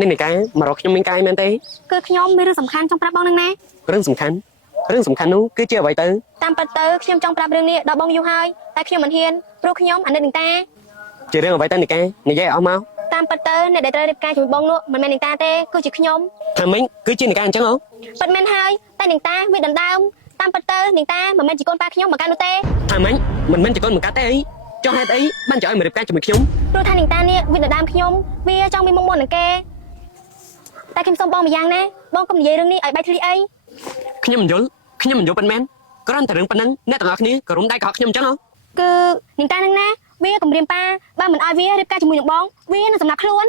នេះនៃកាយមករកខ្ញុំមានកាយមែនទេគឺខ្ញុំមានរឿងសំខាន់ចង់ប្រាប់បងនឹងណារឿងសំខាន់នោះគឺជាអ្វីទៅតាមពិតទៅខ្ញុំចង់ប្រាប់រឿងនេះដល់បងយូរហើយតែខ្ញុំមិនហ៊ានព្រោះខ្ញុំអាណិតនឹងតាជារឿងអ្វីទៅនៃកាយនិយាយអស់មកតាមពិតទៅអ្នកដែលត្រូវរៀបការជាមួយបងនោះមិនមែននឹងតាទេគឺជាខ្ញុំថាម៉េចគឺជានៃកាយអញ្ចឹងអូពិតមែនហើយតែនឹងតាវាដណ្ដើមតាមពិតទៅនឹងតាមិនមែនជាកូនប៉ាខ្ញុំមកកាន់នោះទេថាម៉េចមិនមែនជាកូនមកកាត់ទេអីចុះហេតុអីបានចោលឲ្យមករៀបការជាមួយខ្ញុំព្រោះថានឹងតានេះវាដណ្ដើមខ្ញុំវាចង់មានមុខមាត់នឹងគេតែខ្ញុំសុំបងម្យ៉ាងណាបងកុំនិយាយរឿងនេះឲ្យបែកធ្លាយអីខ្ញុំមិនយល់ប៉ុន្មានគ្រាន់តែរឿងប៉ុណ្ណឹងអ្នកទាំងអស់គ្នាក៏រុំដៃកោខ្ញុំអញ្ចឹងហ៎គឺនឹងតានឹងណាវាគំរាមប៉ាបើមិនឲ្យវារៀបការជាមួយនឹងបងវានឹងសម្លាប់ខ្លួន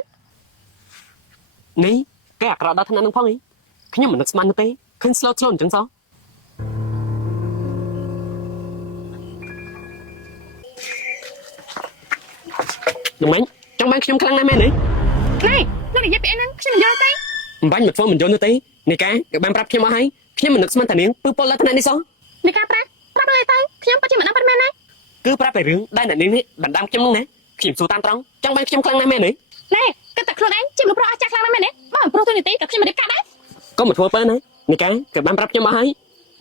នេះគេអាក្រក់ដល់ថ្នាក់នឹងផងអីខ្ញុំមិននឹកស្មានទេឃើញស្លូតអញ្ចឹងសោះនឹងមិនចង់បានខ្ញុំខ្លាំងណាស់មែនទេណែលោកនិយាយពីអីហ្នឹងខ្ញុំមិនយល់ទេមិនបាញ់មកធ្វើមិនយល់នោះទេនេះកាគេបានប្រាប់ខ្ញុំមកហើយខ្ញុំមិននឹកស្មានតានាងពឹសពលដល់ថ្នាក់នេះសោះនេះការប្រាប់អីទៅខ្ញុំពិតជាមិនដឹងប៉ុន្មានណាគឺប្រាប់តែរឿងដែលអ្នកនាងនេះដណ្ដើមខ្ញុំនោះណាខ្ញុំសួរតាមត្រង់ចង់បានខ្ញុំខ្លាំងណាស់មែនទេណែគិតតែខ្លួនឯងជាមនុស្សប្រុសអស្ចារ្យខ្លាំងណាស់មែនទេបើមិនប្រុសទៅនេះទេក៏ខ្ញុំមិនរៀបការដែរក៏មកធ្វើបើណានេះកាគេបានប្រាប់ខ្ញុំមកហើយ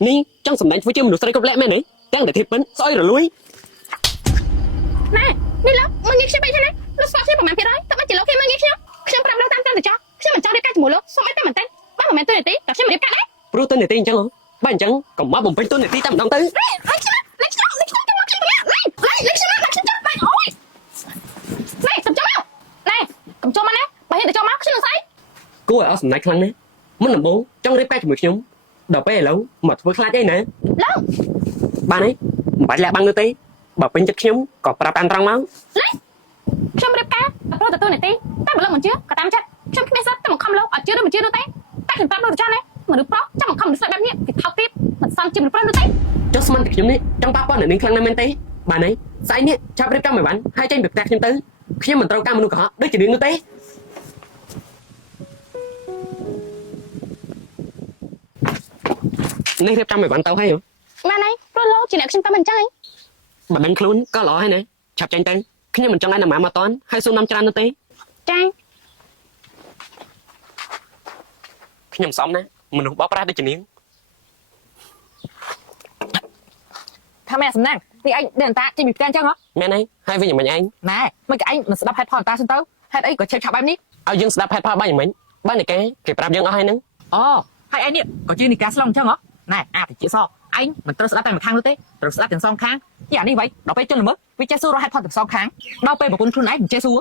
នេះចង់សម្ដែងធ្វើជាមនុស្សស្រីគ្រប់លក្ខមែនទេទាំងតែធីបពិនស្អុយរលួយណែនេះលោកមកងាយខ្ញុំបែរណាលោកស្គាល់ខ្ញុំប្រហែលភាគរយតើមិនជាលោកគេមកងាយខ្ញុំប្រាប់លោកតាមទៅចោះខ្ញុំមិនចង់រៀបការជាមួយលោកសូមឲ្យតែមិនតែបើមិនមែនទៅនេះទេក៏ខ្ញុំមិនរៀបការដែរព្រោះទៅនេះទេអញ្ចឹងបើអញ្ចឹងកុំមកបំពេញទៅនេះទេតែម្ដងទៅលេខខ្ញុំទៅមកខ្ញុំទៅលេខខ្ញុំទៅអូយណែសុំចូលមកណែកុំចូលមកណាបើហ៊ានទៅចូលមកខ្ញុំនឹងស្អីគួរឲ្យអស់សំណាច់ខ្លាំងណាស់មុនដំបូងចង់រៀបការជាមួយខ្ញុំដល់ពេលឥឡូវមកធ្វើខ្លាចអីណាលោកបានហើយមិនបាច់លាក់បាំងនោះទេបើពេញចិត្តខ្ញុំក៏ប្រាប់តាមត្រង់មកខ្ញុំរៀបការតែព្រោះទៅនេះទេតែបើលោកមិនជឿក៏តាមចិត្តខ្ញុំគ្មានសិទ្ធិតែមកខំលោកអត់ជឿឬមិនជឿនោះទេតែខ្ញុំប្រាប់លោកចាស់ណាមនុស្សប្រុសចាំមកខំមនុស្សស្រីបែបនេះវាថោកទាបមិនសមជាមនុស្សប្រុសនោះទេចុះស្មានតែខ្ញុំនេះចង់ប៉ះពាល់អ្នកនាងខ្លាំងណាស់មែនទេបានហើយស្អែកនេះចាប់រៀបចំឲ្យបានហើយចេញពីផ្ទះខ្ញុំទៅខ្ញុំមិនត្រូវការមនុស្សកុហកដូចជានាងនោះទេនេះរៀបចំឲ្យបានទៅហើយបានហើយព្រោះលោកជាអ្នកខ្ញុំតាមអញ្ចឹងហីបើដឹងខ្លួនក៏ល្អហើយណាឆាប់ចេញទៅខ្ញុំមិនចង់ឲ្យណាម៉ាមកតន់ហើយសួរនាំច្រើននោះទេចាខ្ញុំសមណាមនុស្សបោកប្រាស់ដូចជានាងថាម៉ែសំណាងនេះឯងដើរតាចេញពីផ្ទះអញ្ចឹងហ៎មែនហើយវិញមិនឯងណែមិនក៏ឯងមិនស្ដាប់ហេតុផលតាសិនទៅហេតុអីក៏ឆេះឆាប់បែបនេះឲ្យយើងស្ដាប់ហេតុផលបាញ់មិនបើនេះគេប្រាប់យើងអស់ហើយហ្នឹងអូហើយឯងនេះក៏ជានីការស្លងអញ្ចឹងហ៎ណែអាចជាសឯងមិនត្រូវស្ដាប់តែម្ខាងនោះទេត្រូវស្ដាប់ទាំងសងខាងនេះអានេះវិញដល់ពេលជន់ល្មើសវាចេះសួររហេតុផលទាំងសងខាងដល់ពេលប្រពន្ធខ្លួនឯងមិនចេះសួរ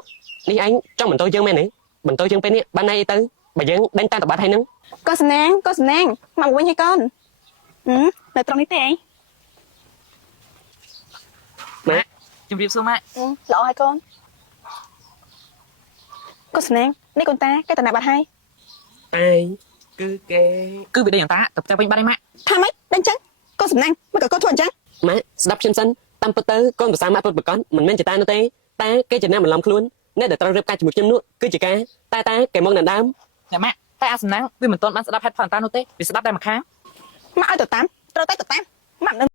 នេះឯងចង់បន្តយើងមែនទេបន្តយើងពេលនេះបានអីទៅបើយើងដេញតាមតបាត់ហើយហ្នឹងកូនសំណាងមកវិញឲ្យកូននៅត្រង់នេះទេអីម៉ាក់ជម្រាបសួរម៉ាក់ល្អហើយកូនកូនសំណាងនេះកូនតាគេតាណាបាត់ហើយតែគឺវាដេញអន្តាទៅផ្ទះវិញបាត់ហើយម៉ាក់ថាម៉េចដល់អញ្ចឹងកូនសំណាងមិនក៏កូនធ្វើអញ្ចឹងម៉ាក់ស្ដាប់ខ្ញុំសិនតាមពិតទៅកូនប្រសាម៉ាក់ពុតប្រកបមិនមែនជាតានោះទេតែគេជាអ្នកបន្លំខ្លួនអ្នកដែលត្រូវរៀបការជាមួយខ្ញុំនោះគឺជាការតែគេមកដល់ដើមតែម៉ាក់តែអាសំណាងវាមិនទាន់បានស្ដាប់ហេតុផលអន្តានោះទេវាស្ដាប់តែម្ខាងមកឲ្យទៅតាមត្រូវតែទៅតាមម៉ាក់